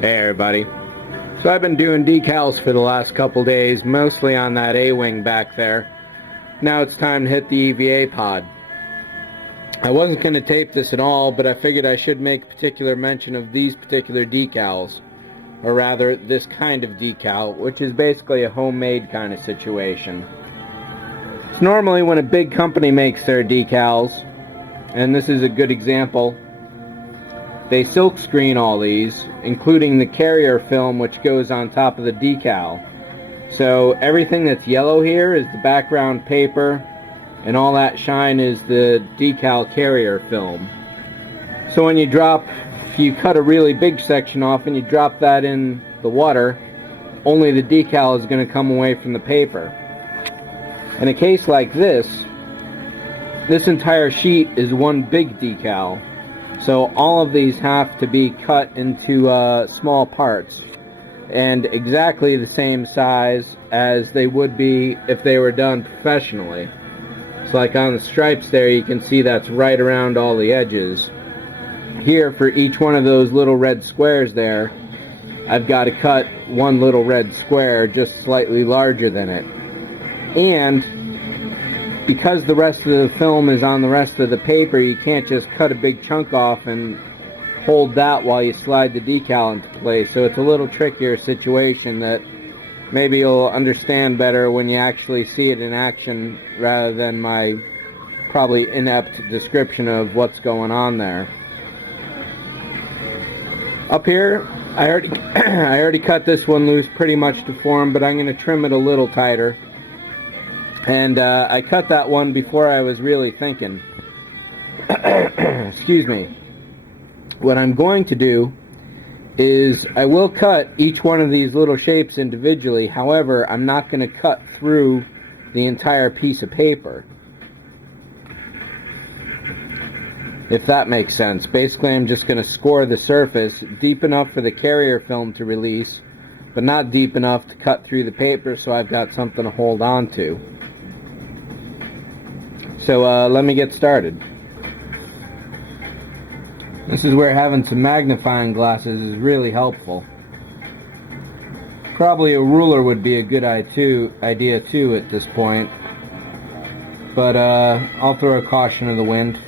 Hey everybody. So I've been doing decals for the last couple days, mostly on that A-wing back there. Now it's time to hit the EVA pod. I wasn't going to tape this at all, but I figured I should make particular mention of these particular decals. Or rather, this kind of decal, which is basically a homemade kind of situation. So normally when a big company makes their decals, and this is a good example, they silk screen all these, including the carrier film which goes on top of the decal. So everything that's yellow here is the background paper, and all that shine is the decal carrier film. So when you cut a really big section off and you drop that in the water, only the decal is going to come away from the paper. In a case like this entire sheet is one big decal. So all of these have to be cut into small parts and exactly the same size as they would be if they were done professionally. So like on the stripes there, you can see that's right around all the edges. Here, for each one of those little red squares there, I've got to cut one little red square just slightly larger than it. And because the rest of the film is on the rest of the paper, you can't just cut a big chunk off and hold that while you slide the decal into place. So it's a little trickier situation that maybe you'll understand better when you actually see it in action rather than my probably inept description of what's going on there. Up here, I already cut this one loose pretty much to form, but I'm going to trim it a little tighter. And I cut that one before I was really thinking. Excuse me. What I'm going to do is I will cut each one of these little shapes individually. However, I'm not going to cut through the entire piece of paper. If that makes sense. Basically, I'm just going to score the surface deep enough for the carrier film to release, but not deep enough to cut through the paper so I've got something to hold on to. So let me get started. This is where having some magnifying glasses is really helpful. Probably a ruler would be a good idea too at this point. But I'll throw a caution to the wind.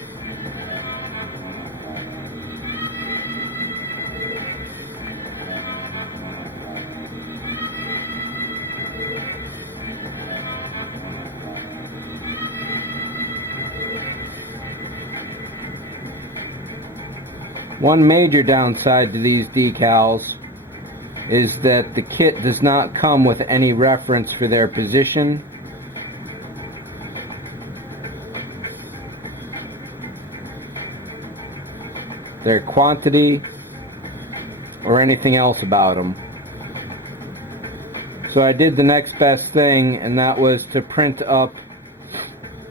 One major downside to these decals is that the kit does not come with any reference for their position, their quantity, or anything else about them. So I did the next best thing, and that was to print up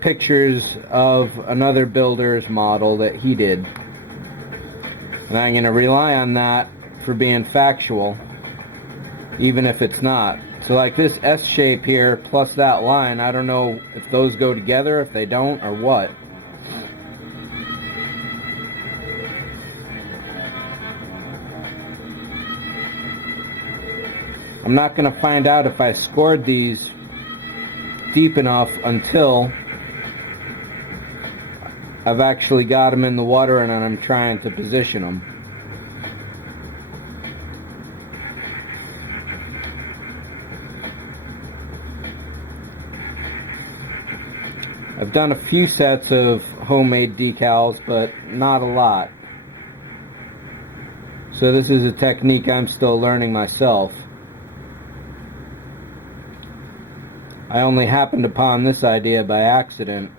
pictures of another builder's model that he did. And I'm going to rely on that for being factual, even if it's not. So like this S shape here plus that line, I don't know if those go together, if they don't, or what. I'm not going to find out if I scored these deep enough until I've actually got them in the water and I'm trying to position them. I've done a few sets of homemade decals, but not a lot. So this is a technique I'm still learning myself. I only happened upon this idea by accident.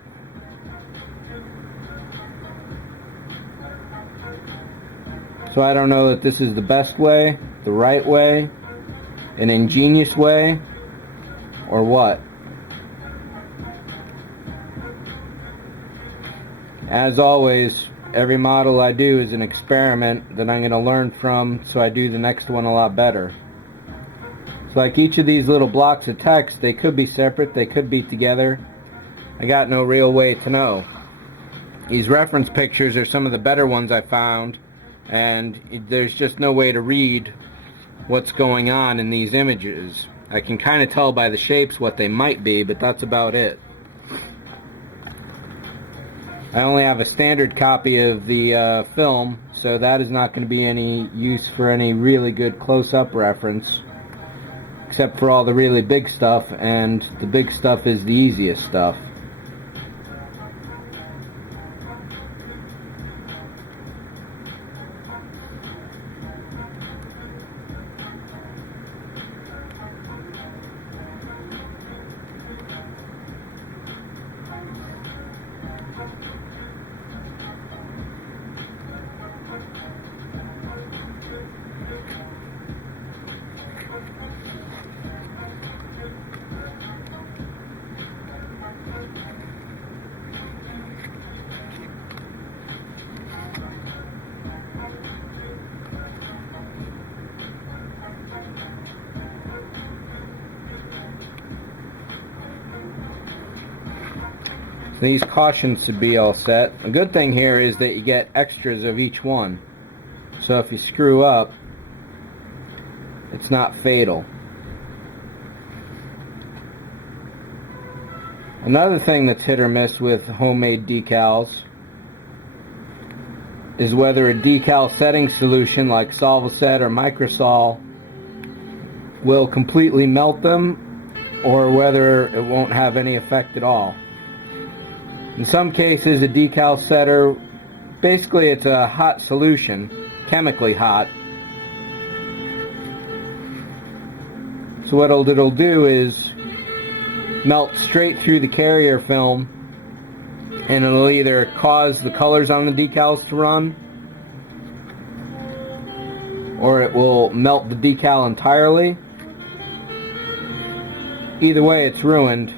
So I don't know that this is the best way, the right way, an ingenious way, or what. As always, every model I do is an experiment that I'm going to learn from so I do the next one a lot better. So like each of these little blocks of text, they could be separate, they could be together. I got no real way to know. These reference pictures are some of the better ones I found, and there's just no way to read what's going on in these images. I can kind of tell by the shapes what they might be, but that's about it. I only have a standard copy of the film, so that is not going to be any use for any really good close-up reference, except for all the really big stuff, and the big stuff is the easiest stuff. These cautions should be all set. A good thing here is that you get extras of each one. So if you screw up, it's not fatal. Another thing that's hit or miss with homemade decals is whether a decal setting solution like Solvaset or Microsol will completely melt them, or whether it won't have any effect at all. In some cases, a decal setter, basically it's a hot solution, chemically hot. So what it'll do is melt straight through the carrier film, and it'll either cause the colors on the decals to run, or it will melt the decal entirely. Either way, it's ruined.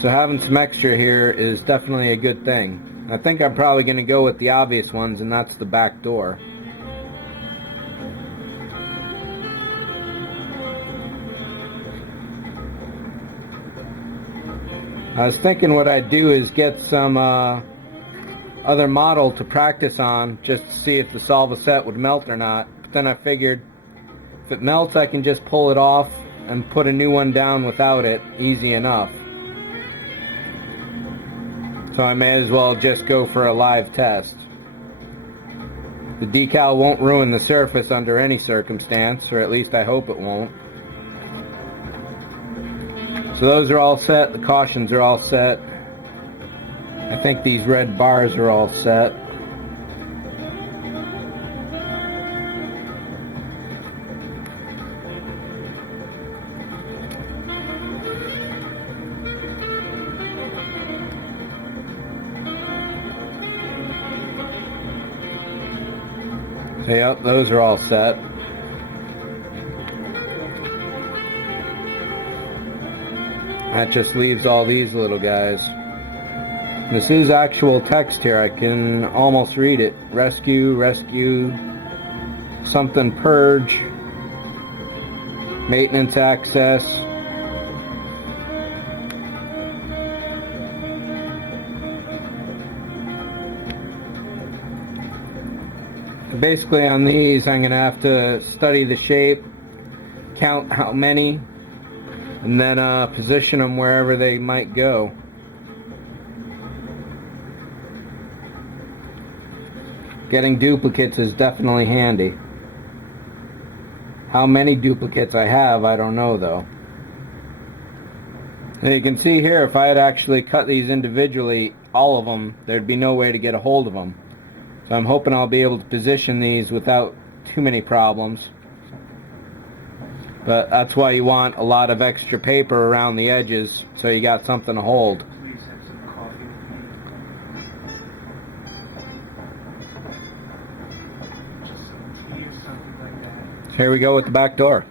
So having some extra here is definitely a good thing. I think I'm probably going to go with the obvious ones, and that's the back door. I was thinking what I'd do is get some other model to practice on, just to see if the Solvaset would melt or not. But then I figured if it melts, I can just pull it off and put a new one down without it, easy enough. So I may as well just go for a live test. The decal won't ruin the surface under any circumstance, or at least I hope it won't. So those are all set, the cautions are all set. I think these red bars are all set. So yep, those are all set. That just leaves all these little guys. This is actual text here. I can almost read it. Rescue, rescue, something purge, maintenance access. Basically on these I'm going to have to study the shape, count how many, and then position them wherever they might go. Getting duplicates is definitely handy. How many duplicates I have, I don't know though. And you can see here, if I had actually cut these individually, all of them, there'd be no way to get a hold of them. So I'm hoping I'll be able to position these without too many problems. But that's why you want a lot of extra paper around the edges, so you got something to hold. Here we go with the back door.